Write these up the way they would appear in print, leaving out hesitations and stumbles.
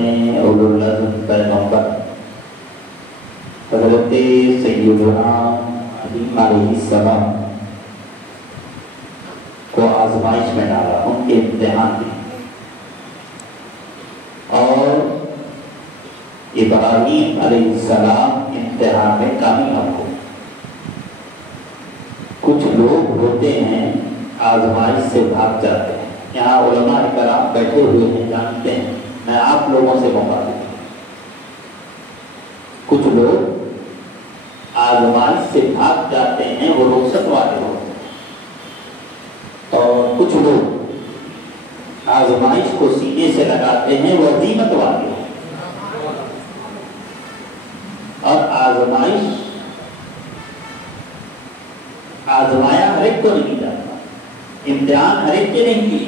اپنے اولو العزم پیغمبر حضرت سیدنا علی علیہ السلام کو آزمائش میں ڈالا، ان کے امتحان میں، اور ابراہیم علیہ السلام امتحان میں کامیاب ہو۔ کچھ لوگ ہوتے ہیں آزمائش سے بھاگ جاتے ہیں، یہاں علماء کرام بیٹھے ہوئے ہیں، جانتے ہیں، میں آپ لوگوں سے مخاطب ہوں۔ کچھ لوگ آزمائش سے بھاگ جاتے ہیں، وہ رخصت والے ہوتے ہیں، اور کچھ لوگ آزمائش کو سینے سے لگاتے ہیں، وہ عزیمت والے ہوتے ہیں۔ اور آزمایا ہر ایک کو نہیں جاتا، امتحان ہر ایک کے نہیں کی،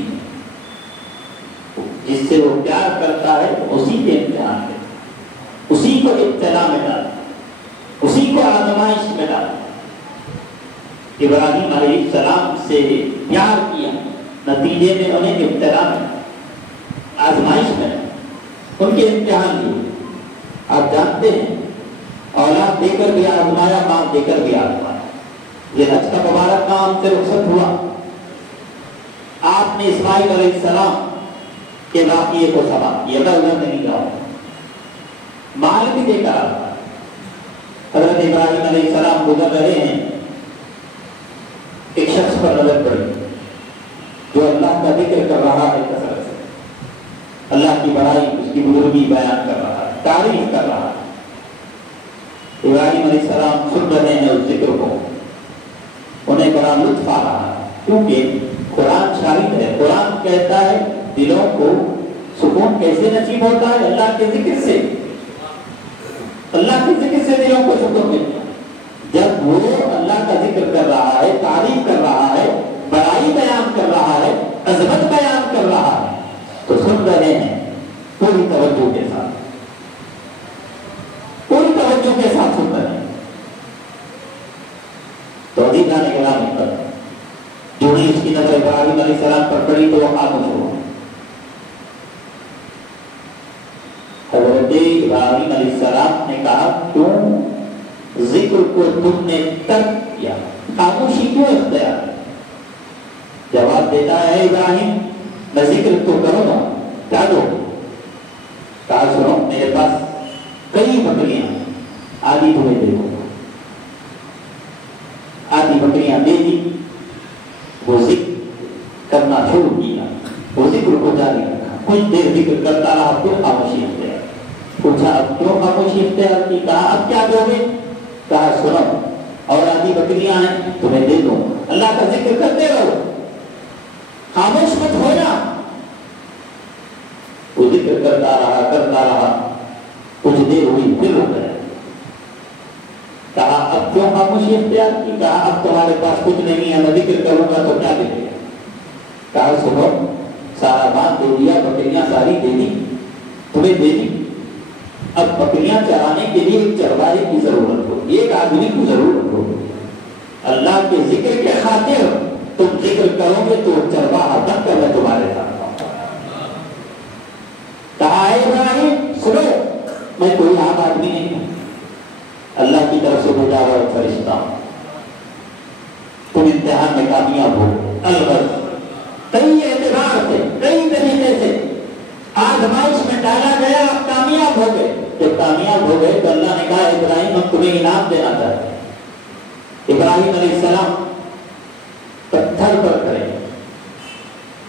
جس سے وہ پیار کرتا ہے اسی کے امتحان ہے، اسی کو ابتلا میں ڈالتا، اسی کو آزمائش میں ڈالتا۔ ابراہیم علیہ السلام سے پیار کیا، نتیجے میں انہیں ابتلا میں، آزمائش میں، ان کے امتحان لیے۔ آپ جانتے ہیں اولاد دے کر بھی آزمایا، ماں دے کر بھی آزمایا۔ یہ حج کا مبارک کام سے رخصت ہوا، آپ نے اسماعیل علیہ السلام کے واقعے کو سماعت کیا، میں ادھر نہیں جاؤں، مال بھی دے کر آتا۔ حضرت ابراہیم علیہ السلام گزر رہے ہیں، ایک شخص پر نظر پڑی جو اللہ کا ذکر کر رہا ہے کثرت سے، اللہ کی بڑائی، اس کی بزرگی بیان کر رہا ہے، تعریف کر رہا ہے۔ ابراہیم علیہ السلام سن رہے ہیں اس ذکر کو، انہیں بڑا لطف آ رہا ہے، کیونکہ قرآن شاہد ہے، قرآن کہتا ہے دلوں کو سکون کیسے نصیب ہوتا ہے؟ اللہ کے ذکر سے، اللہ کے ذکر سے دلوں کو سکون ملتا ہے۔ جب وہ اللہ کا ذکر کر رہا ہے، تعریف کر رہا ہے، بڑائی بیان کر رہا ہے، عظمت بیان کر رہا ہے، تو سن رہے ہیں پوری توجہ کے ساتھ، پوری توجہ کے ساتھ سن رہے ہیں۔ تو عزیز جانے کے نام پر جو ہی اس کی نظر ابراہیم علیہ السلام پر پڑی تو وہ خاموش ہوا۔ حضرت ابراہیم علیہ السلام نے کہا کیوں ذکر کو تم نے ترک کیا، خاموشی کیوں اختیار؟ جواب دیتا ہے ابراہیم میں ذکر تو کروں گا، کیا دو؟ کہا سنو میرے پاس کئی بکریاں، آدھی تمہیں دے دوں گا۔ آدھی بکریاں دے دی، وہ ذکر کرنا شروع کیا، وہ ذکر کو جاری رکھا، کچھ دیر ذکر کرتا رہا، پھر خاموشی اختیار۔ پوچھا اب کیوں خاموشی اختیار کی؟ کہا اب کیا دو گے؟ کہا سنو اور آدھی بکریاں ہیں تمہیں دے دوں، اللہ کا ذکر کرتے رہو، خاموش مت ہونا۔ وہ ذکر کرتا رہا، کچھ دیر ہوئی پھر ہو گیا۔ کہا اب کیوں خاموشی اختیار کی؟ کہا اب تمہارے پاس کچھ نہیں ہے، میں ذکر کروں گا تو کیا دے دے؟ کہا سنو سارا مال دے دیا، بکریاں ساری دے دی، تمہیں دے دی، اب بکریاں چرانے کے لیے ایک چرواہے کی ضرورت ہوگی، ایک آدمی کی ضرورت ہوگی۔ اللہ کے ذکر کے خاطر تم ذکر کرو گے تو چرواہا بن کر میں تمہارے ساتھ آؤں۔ کہا ابراہیم سنو میں کوئی عام آدمی نہیں ہوں، اللہ کی طرف سے بھیجا ہوا ایک فرشتہ ہوں، تم امتحان میں کامیاب ہو، البتہ کئی اعتبار سے، کئی طریقے سے آزمائش میں ڈالا گیا، آپ کامیاب ہو گئے۔ جب کامیاب ہو گئے تو اللہ نے کہا ابراہیم ہم تمہیں انعام دینا چاہتے ہیں۔ ابراہیم علیہ السلام پتھر پر کھڑے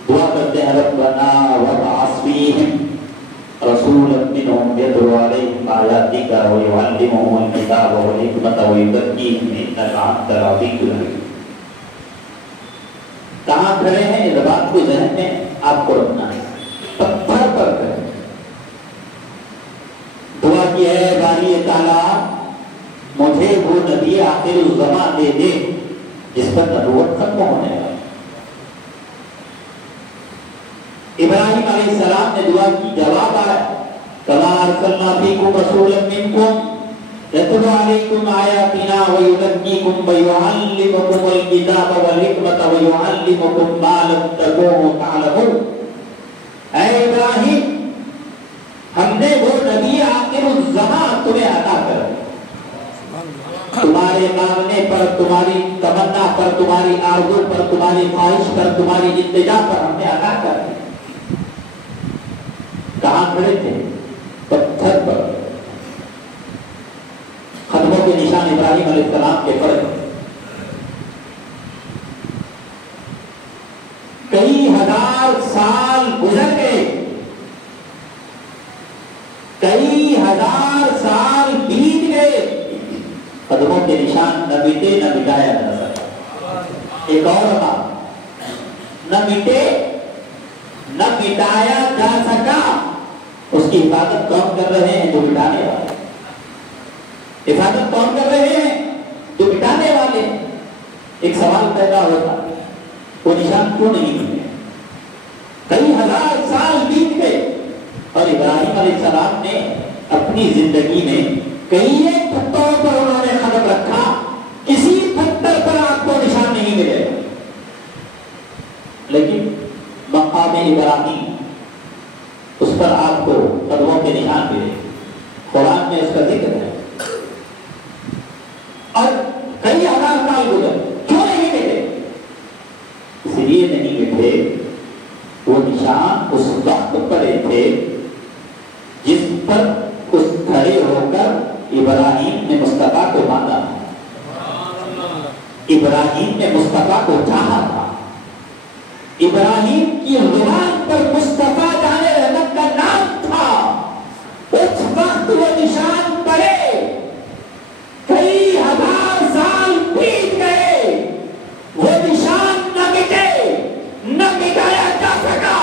دعا کرتے ہیں ربنا وابعث فیہم رسولا منہم یتلو علیہم آیاتک ویعلمہم الکتاب والحکمۃ ویزکیہم انک انت العزیز الحکیم۔ کہاں کھڑے ہیں اس بات کو ذہن میں آپ کو رکھنا ہے، پتھر پر کھڑے دعا کی ہے باری تعالیٰ مجھے وہ نبی آخر الزمان دے دے جس پر نبوت ختم ہونے والی۔ ابراہیم علیہ السلام نے دعا کی، جواب آیا کما ارسلنا فیکم رسولا منکم یتلو علیکم آیاتنا ویزکیکم ویعلمکم الکتاب والحکمۃ ویعلمکم ما لم تکونوا تعلمون۔ اے ابراہیم ہم الزمان تمہیں عطا کرے، تمہارے مانگنے پر، تمہاری تمنا پر، تمہاری آرزو پر، تمہاری خواہش پر، تمہاری التجا پر ہم نے عطا کر دی۔ کہاں کھڑے تھے؟ پتھر پر، قدموں کے نشان ابراہیم علیہ السلام کے پڑے۔ کئی ہزار سال گزر گئے، کئی ہزار سال بیت گئے، قدموں کے نشان نہ مٹے نہ مٹایا جا سکا۔ ایک اور بات، نہ مٹے نہ مٹایا جا سکا، اس کی حفاظت کون کر رہے ہیں؟ جو مٹانے والے۔ حفاظت کون کر رہے ہیں؟ جو مٹانے والے۔ ایک سوال پیدا ہوتا، وہ نشان کیوں نہیں ملے؟ کئی ہزار سال بیت گئے اور ابراہیم علیہ السلام نے اپنی زندگی میں کئی ایک پتھروں پر انہوں نے قدم رکھا، کسی پتھر پر آپ کو نشان نہیں ملے، لیکن مقام ابراہیم اس پر آپ کو قدموں کے نشان ملے۔ قرآن میں اس کا ذکر ہے۔ اور کئی ہزار سال گزر، کیوں نہیں ملے؟ اس لیے نہیں ملے، وہ نشان اس وقت پڑے تھے جس پر اس کھڑے ہو کر ابراہیم نے مصطفیٰ کو مانگا، ابراہیم نے مصطفیٰ کو چاہا تھا، ابراہیم کی زبان پر مصطفیٰ جان رحمت کا نام تھا۔ اس وقت وہ نشان پڑے، کئی ہزار سال بیت گئے، وہ نشان نہ مٹے نہ مٹایا جا سکا۔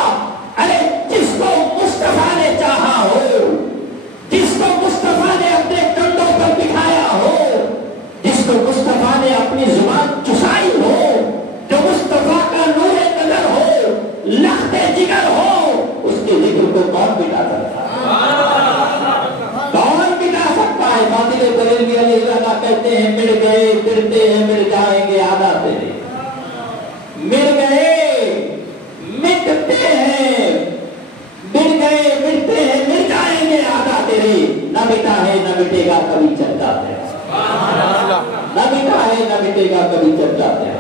ارے جس کو مصطفیٰ نے چاہا ہو، جس کو مصطفیٰ نے اپنے کندھوں پر بٹھایا ہو، جس کو مصطفیٰ نے اپنی زبان چسائی ہو، جو مصطفیٰ کا نور نظر ہو، لخت جگر ہو، اس کے ذکر کو کون مٹا سکتا ہے؟ کون مٹا سکتا ہے؟ فاضل بریلوی علیہ السلام کہتے ہیں مل گئے پھرتے ہیں مل جائیں گے آدھا تیرے، مل گئے مٹتے ہیں، مل گئے مٹتے ہیں مل جائیں گے آدھا تیرے، نہ مٹا ہے نہ مٹے گا کبھی چلتا ہے، نہ مٹا ہے نہ مٹے گا کبھی چلتا ہے۔